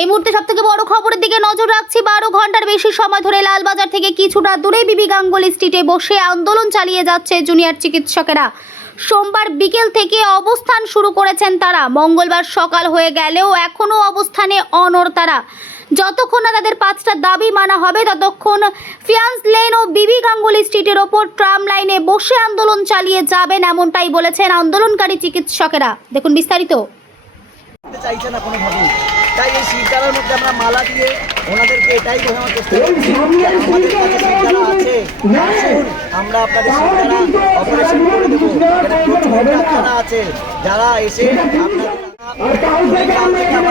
এই মুহূর্তে সব থেকে বড় খবরের দিকে নজর রাখছি। বারো ঘণ্টার বেশি সময় ধরে লালবাজার থেকে কিছুটা দূরে বিবি গাঙ্গুলি স্ট্রিটে বসে আন্দোলন চালিয়ে যাচ্ছে জুনিয়র চিকিৎসকেরা। সোমবার বিকেল থেকে অবস্থান শুরু করেছেন তারা। মঙ্গলবার সকাল হয়ে গেলেও এখনও অবস্থানে অনর তারা। যতক্ষণ না তাদের পাঁচটা দাবি মানা হবে, ততক্ষণ ফিয়ান্স লেন ও বিবি গাঙ্গুলি স্ট্রিটের ওপর ট্রাম লাইনে বসে আন্দোলন চালিয়ে যাবেন এমনটাই বলেছেন আন্দোলনকারী চিকিৎসকেরা। দেখুন বিস্তারিত। মধ্যে আমরা মালা দিয়ে ওনাদেরকে এটাই বোঝানোর চেষ্টা করছি আমাদের কাছে শিরদারা আছে। আসুন আমরা আপনাদের শিরদারা অপারেশন করে দেবো। এখানে প্রচুর ডাক্তাররা আছে। যারা এসে আপনাদের অনেক কাল